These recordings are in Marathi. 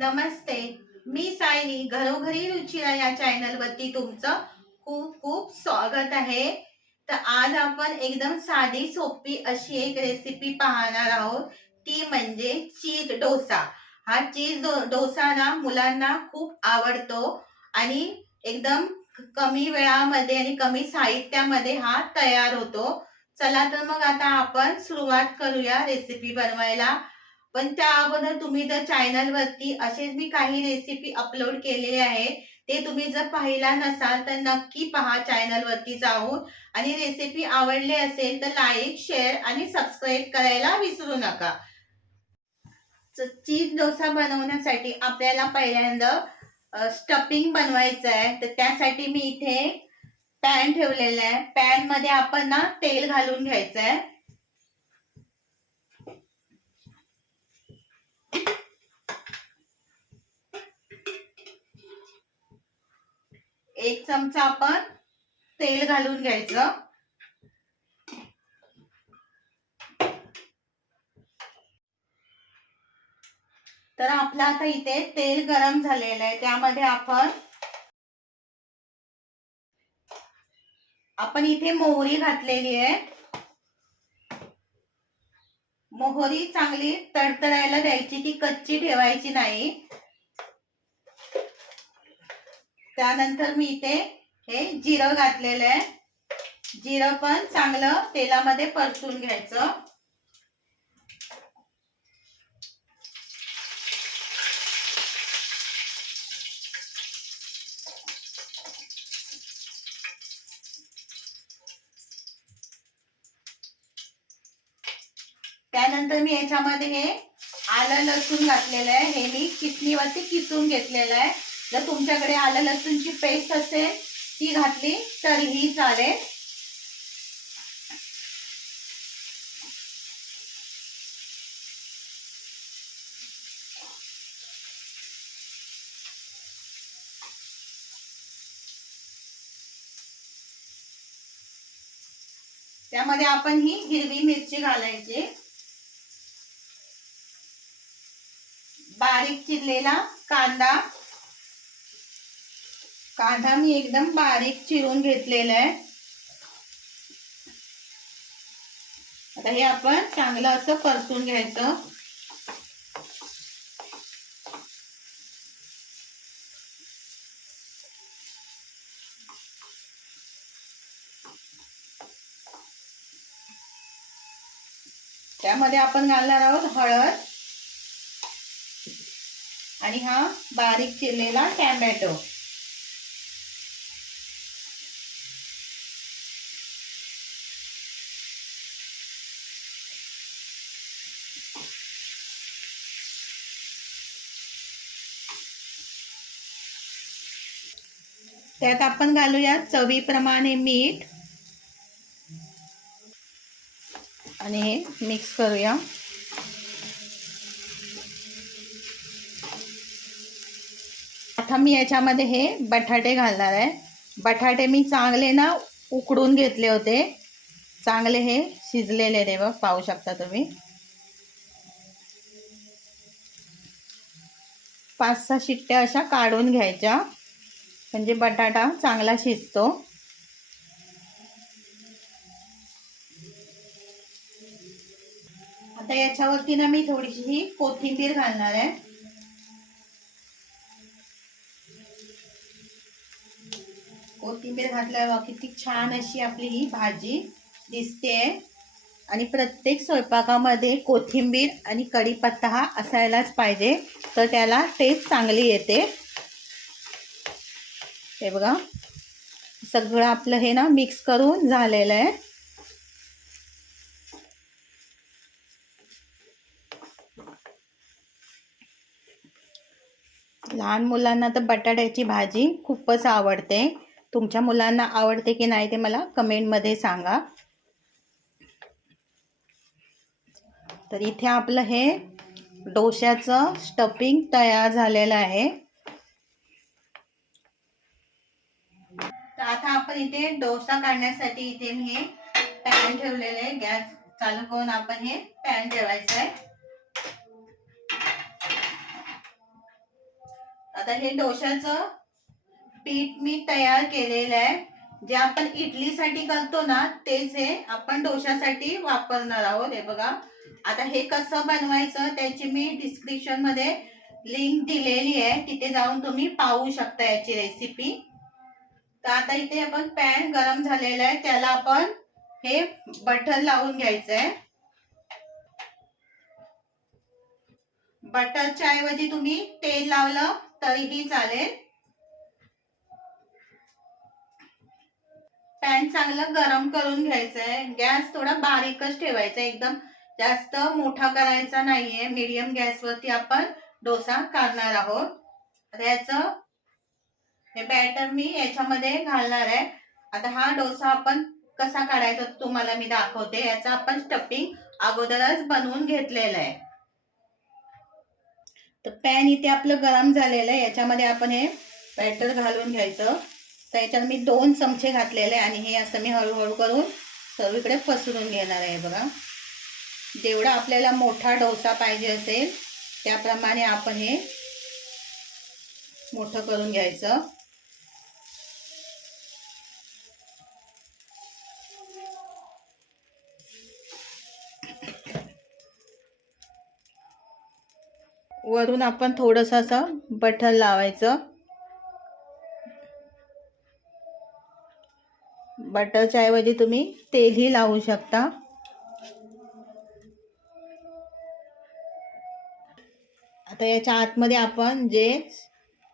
नमस्ते. मी सायनी घरोघरी रुचिरा या चॅनल वरती तुमचं खूप खूप स्वागत आहे. तर आज आपण एकदम साधी सोपी अशी एक रेसिपी पाहणार आहोत. ती म्हणजे चीज डोसा. हा चीज डो डोसा ना मुलांना खूप आवडतो आणि एकदम कमी वेळामध्ये आणि कमी साहित्यामध्ये हा तयार होतो. चला तर मग आता आपण सुरुवात करूया रेसिपी बनवायला. पण त्या अगोदर तुम्ही जर चॅनल वरती असेच मी काही रेसिपी अपलोड केलेले आहे ते तुम्ही जर पाहिला नसाल तर नक्की पहा चॅनल वरती जाऊन. आणि रेसिपी आवडली असेल तर लाईक शेअर आणि सबस्क्राईब करायला विसरू नका. चीज डोसा बनवण्यासाठी आपल्याला पहिल्यांदा स्टफिंग बनवायचं आहे. तर त्यासाठी मी इथे पॅन ठेवलेला आहे. पॅनमध्ये आपण ना तेल घालून घ्यायचं आहे. एक चमचा आपण तेल घालून घ्यायचं. तर आपलं आता इथे तेल गरम झालेलं आहे. त्यामध्ये आपण आपण इथे मोहरी घातलेली आहे. मोहरी चांगली तडतडायला द्यायची ती कच्ची ठेवायची नाही. त्यानंतर मी इथे हे जिरं घातलेलं आहे. जिरं पण चांगलं तेलामध्ये परतून घ्यायचं. त्यानंतर मी याच्यामध्ये हे आलं लसूण घातलेलं आहे. हे मी किसणीवरती किसून घेतलेलं आहे. जर तुमच्याकडे आलं लसूणची पेस्ट असेल ती घातली तरीही चालेल. त्यामध्ये आपण ही हिरवी मिरची घालायची. बारीक चिरलेला कांदा. कांदा मी एकदम बारीक चिरून घेतलेला आहे. आता हे आपण चांगलं असं परतून घ्यायचं. त्यामध्ये आपण घालणार आहोत हळद. आणि हा बारीक चिरलेला टॅमॅटो. त्यात आपण घालूया चवीप्रमाणे मीठ. आणि हे मिक्स करूया. आता मी याच्यामध्ये हे बटाटे घालणार आहे. बटाटे मी चांगले ना उकडून घेतले होते. चांगले हे शिजलेले रे बघ पाहू शकता तुम्ही. पाच सहा शिट्ट्या अशा काढून घ्यायच्या. म्हणजे बटाटा चांगला शिजतो. आता याच्यावरती ना मी थोडीशी ही कोथिंबीर घालणार आहे. कोथिंबीर घातल्यावर किती छान अशी आपली ही भाजी दिसते. आणि प्रत्येक स्वयंपाकामध्ये कोथिंबीर आणि कढीपत्ता हा असायलाच पाहिजे तर त्याला टेस्ट चांगली येते. हे बघा सगळं आपलं हे ना मिक्स करून झालेलं आहे. लहान मुलांना तर बटाट्याची भाजी खूपच आवडते. तुमच्या मुलांना आवडते की नाही ते मला कमेंटमध्ये सांगा. तर इथे आपलं हे डोश्याचं स्टफिंग तयार झालेलं आहे. तर आता आपण इथे डोसा काढण्यासाठी इथे मी हे पॅन ठेवलेलं आहे. गॅस चालू करून आपण हे पॅन ठेवायचं आहे. आता हे डोशाचं पीठ मी तयार केलेलं आहे. जे आपण इडलीसाठी करतो ना तेच हे आपण डोशासाठी वापरणार आहोत. हे बघा. आता हे कसं बनवायचं त्याची मी डिस्क्रिप्शनमध्ये लिंक दिलेली आहे. तिथे जाऊन तुम्ही पाहू शकता याची रेसिपी तर आता इथे आपण पॅन गरम झालेला आहे. त्याला आपण हे बटर लावून घ्यायचं आहे. बटरच्या ऐवजी तुम्ही तेल लावलं तरीही चालेल. पॅन चांगलं गरम करून घ्यायचं आहे गॅस थोडा बारीकच ठेवायचा. आहे. एकदम जास्त मोठा करायचा नाहीये. मीडियम गॅसवरती आपण डोसा काढणार आहोत. याचं हे बॅटर मी याच्यामध्ये घालणार आहे. आता हा डोसा आपण कसा काढायचा तुम्हाला मी दाखवते. याचा आपण स्टफिंग अगोदरच बनवून घेतलेलं आहे. तर पॅन इथे आपलं गरम झालेलं आहे. याच्यामध्ये आपण हे बॅटर घालून घ्यायचं. तर याच्यात मी दोन चमचे घातलेले आणि हे असं मी हळूहळू करून सर्वीकडे पसरून घेणार आहे बघा. जेवढा आपल्याला मोठा डोसा पाहिजे असेल त्याप्रमाणे आपण हे मोठं करून घ्यायचं. वरून आपण थोडंसं असं बटर लावायचं. बटरच्या ऐवजी तुम्ही तेलही लावू शकता. आता याच्या आतमध्ये आपण जे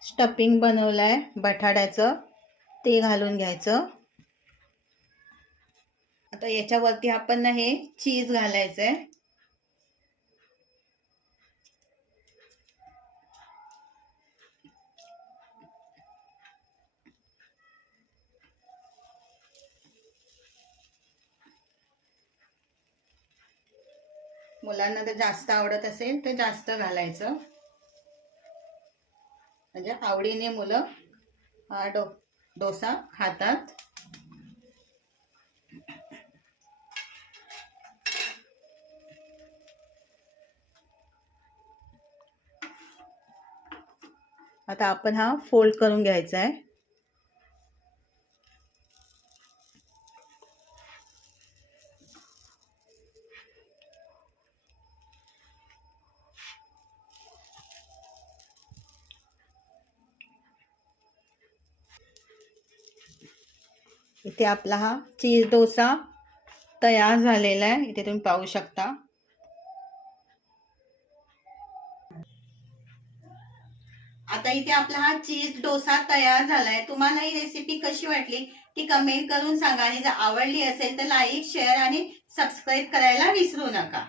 स्टफिंग बनवलं आहे बटाट्याचं ते घालून घ्यायचं. आता याच्यावरती आपण ना हे चीज घालायचं आहे मुलांना जर जास्त आवडत असेल तर जास्त घालायचं. म्हणजे आवडीने मुलं हा डो डोसा खातात. आता आपण हा फोल्ड करून घ्यायचा आहे. इथे आपला हा चीज डोसा तयार झालेला आहे. इथे तुम्ही पाहू शकता. आता इथे आपला हा चीज डोसा तयार झालाय. तुम्हाला ही रेसिपी कशी वाटली ती कमेंट करून सांगा. आणि जर आवडली असेल तर लाईक शेअर आणि सबस्क्राईब करायला विसरू नका.